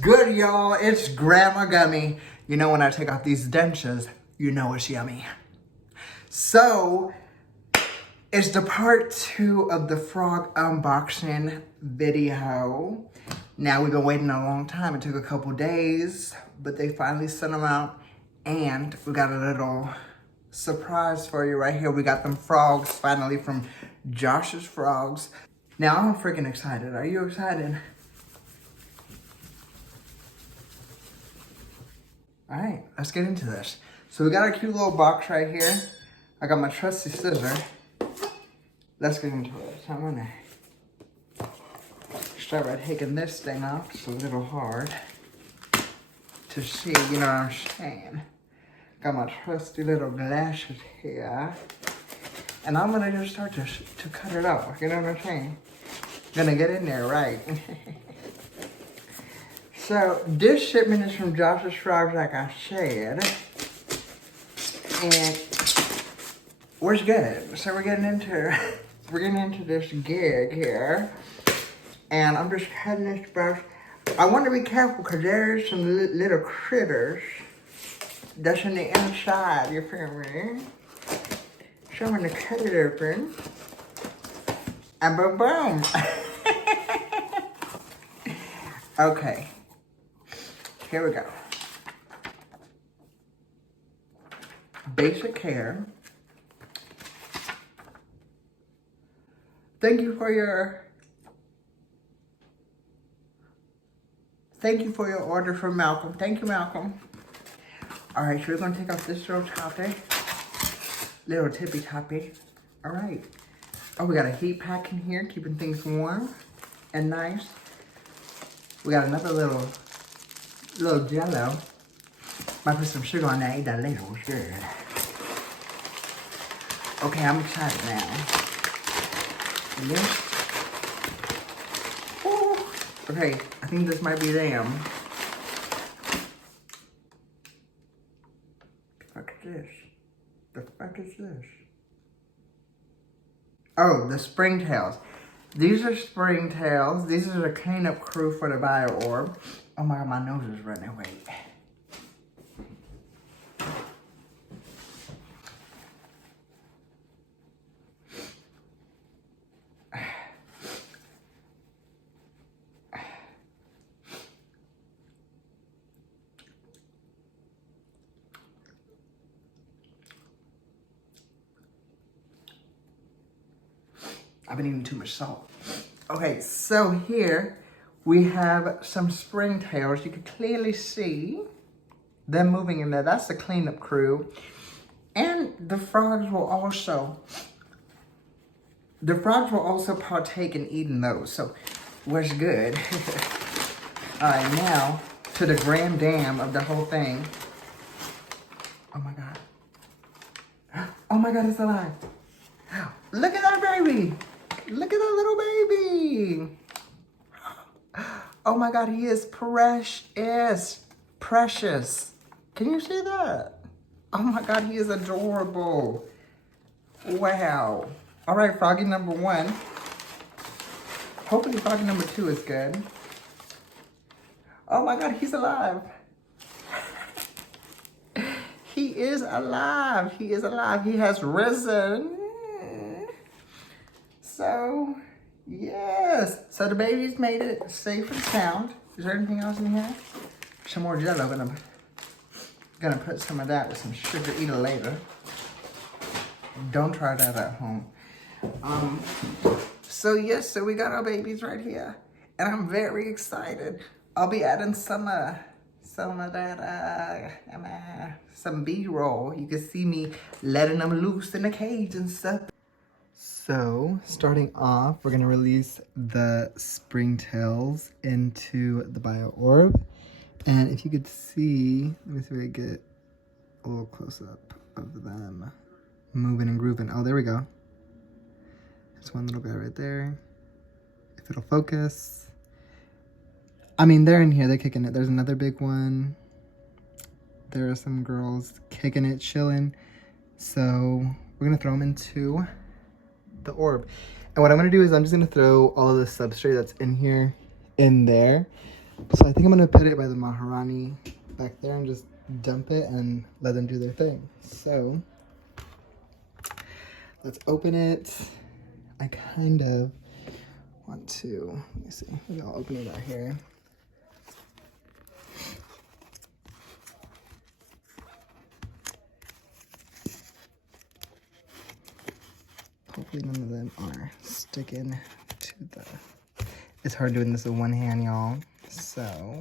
good, y'all? It's Grandma Gummy. You know when I take off these dentures, you know it's yummy. So, it's the part 2 of the frog unboxing video. Now, we've been waiting a long time. It took a couple days, but they finally sent them out. And we got a little surprise for you right here. We got them frogs finally from Josh's Frogs. Now, I'm freaking excited. Are you excited? All right, let's get into this. So we got our cute little box right here. I got my trusty scissor. Let's get into it. So I'm gonna start by taking this thing off. It's a little hard to see, you know what I'm saying? Got my trusty little glasses here. And I'm gonna just start to cut it off, you know what I'm saying? Gonna get in there, right? So, this shipment is from Josh's Frogs, like I said. And we're good. So we're getting into this gig here. And I'm just cutting this box. I want to be careful because there's some little critters that's in the inside, you feel me? So I'm gonna cut it open. And boom, boom. Okay. Here we go. Basic care. Thank you for your order from Malcolm. Thank you, Malcolm. All right, so we're gonna take off this little toppy. Little tippy toppy. All right. Oh, we got a heat pack in here, keeping things warm and nice. We got another little Jello. Might put some sugar on that, eat that later, it's good. Okay, I'm excited now. This. Woo. Okay, I think this might be them. The fuck is this? The fuck is this? Oh, the Springtails. These are Springtails. These are the cleanup crew for the Bio Orb. Oh my god, my nose is running. Wait. I've been eating too much salt. Okay, so here we have some Springtails. You can clearly see them moving in there. That's the cleanup crew. And the frogs will also partake in eating those. So, what's good? All right, now to the grand dam of the whole thing. Oh my God. Oh my God, it's alive. Look at that baby. Look at that little baby. Oh my God, he is precious. Precious. Can you see that? Oh my God, he is adorable. Wow. All right, froggy number 1. Hopefully froggy number 2 is good. Oh my God, he's alive. He is alive. He is alive. He has risen. So, yes. So the baby's made it safe and sound. Is there anything else in here? Some more Jello. Gonna put some of that with some sugar. Eat it later. Don't try that at home. So yes, so we got our babies right here, and I'm very excited. I'll be adding some B-roll. You can see me letting them loose in the cage and stuff. So, starting off, we're gonna release the Springtails into the Bio Orb. And if you could see, let me see if I get a little close up of them moving and grooving. Oh, there we go. There's one little guy right there. If it'll focus. I mean, they're in here, they're kicking it. There's another big one. There are some girls kicking it, chilling. So, we're gonna throw them into the orb. And what I'm gonna do is I'm just gonna throw all of the substrate that's in here in there. So I think I'm gonna put it by the Maharani back there and just dump it and let them do their thing. So let's open it. I kind of want to, let me see, maybe I'll open it out here. Hopefully none of them are sticking to the, it's hard doing this with one hand, y'all. So,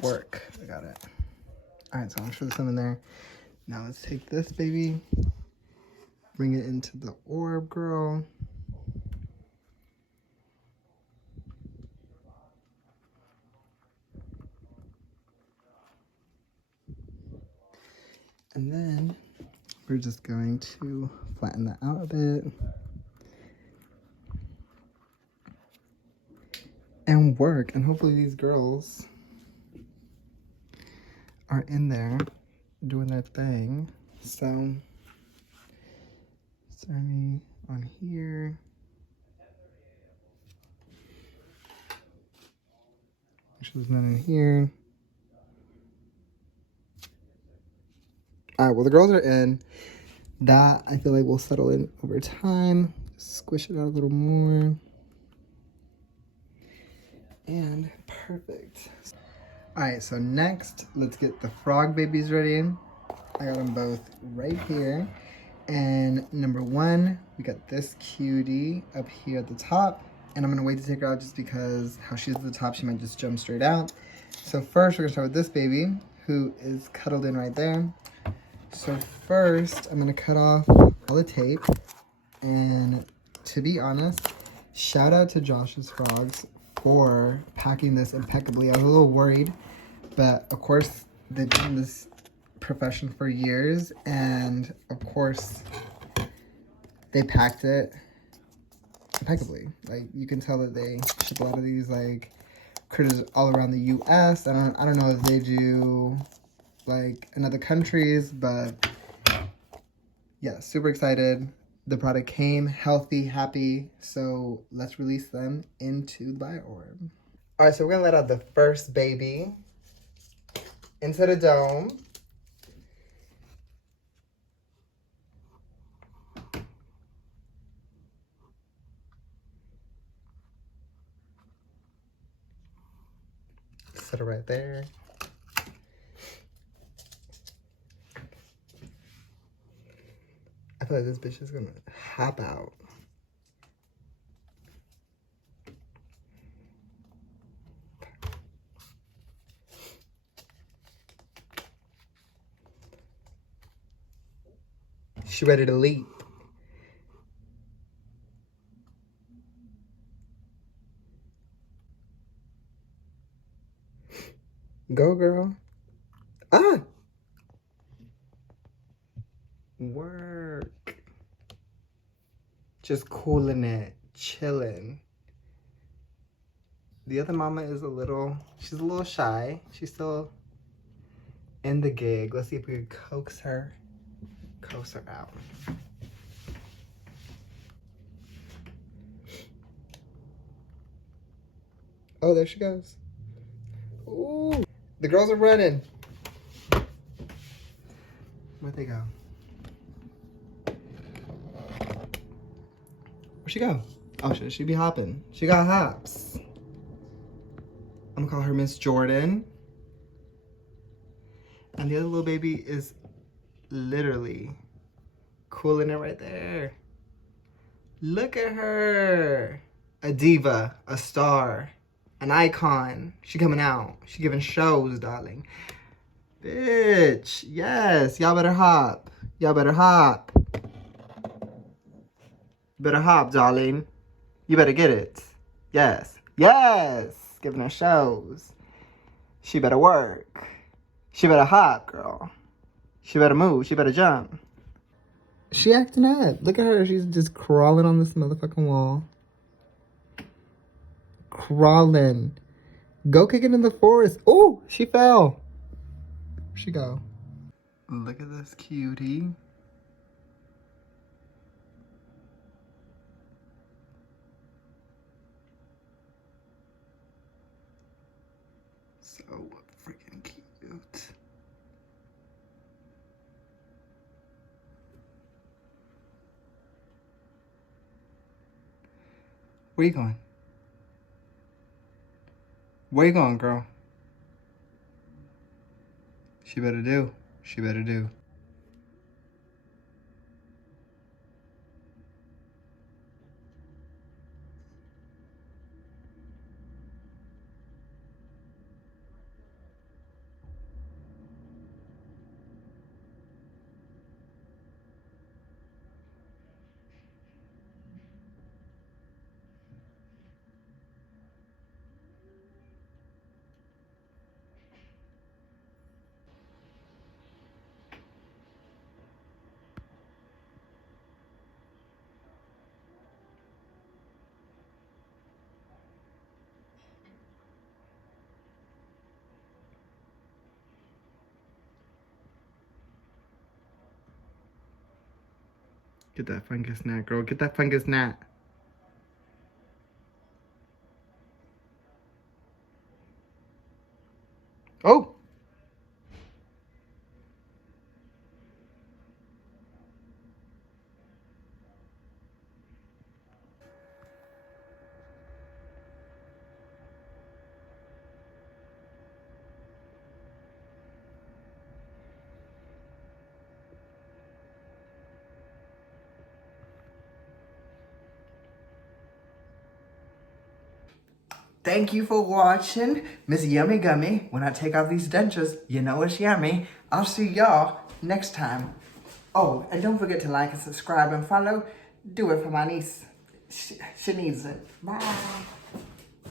work, I got it. All right, so I'm sure there's some in there. Now let's take this baby, bring it into the orb, girl. And then we're just going to flatten that out a bit. And work, and hopefully these girls are in there doing their thing. So, starting on here. There's none in here. All right, well, the girls are in. That, I feel like, will settle in over time. Squish it out a little more. And perfect. All right, so next, let's get the frog babies ready. I got them both right here. And number one, we got this cutie up here at the top. And I'm gonna wait to take her out just because how she's at the top, she might just jump straight out. So first, we're gonna start with this baby, who is cuddled in right there. So first, I'm gonna cut off all the tape. And to be honest, shout out to Josh's Frogs for packing this impeccably. I was a little worried, but of course, they've been in this profession for years, and of course, they packed it impeccably. Like, you can tell that they ship a lot of these, like, critters all around the U.S. I don't know if they do, like, in other countries, but yeah, super excited. The product came healthy, happy, so let's release them into the BioOrb. All right, so we're gonna let out the first baby into the dome. Set it right there. I feel like this bitch is gonna hop out. She ready to leap. Go, girl. Ah! Work. Just cooling it, chilling. The other mama is she's a little shy. She's still in the gig. Let's see if we can coax her out. Oh, there she goes. Ooh, the girls are running. Where'd they go? Where'd she go? Oh, should she be hopping? She got hops. I'm gonna call her Miss Jordan. And the other little baby is literally cooling it right there. Look at her. A diva, a star, an icon. She coming out. She giving shows, darling. Bitch, yes, y'all better hop. Y'all better hop. Better hop, darling. You better get it. Yes, yes, giving her shows. She better work. She better hop, girl. She better move. She better jump. She acting up. Look at her. She's just crawling on this motherfucking wall. Crawling. Go kick it in the forest. Oh, she fell. Where'd she go? Look at this cutie. So freaking cute. Where you going? Where you going, girl? She better do. She better do. Get that fungus gnat, girl. Get that fungus gnat. Oh! Thank you for watching Miss Yummy Gummy. When I take off these dentures, you know it's yummy. I'll see y'all next time. Oh, and don't forget to like and subscribe and follow. Do it for my niece. She needs it. Bye.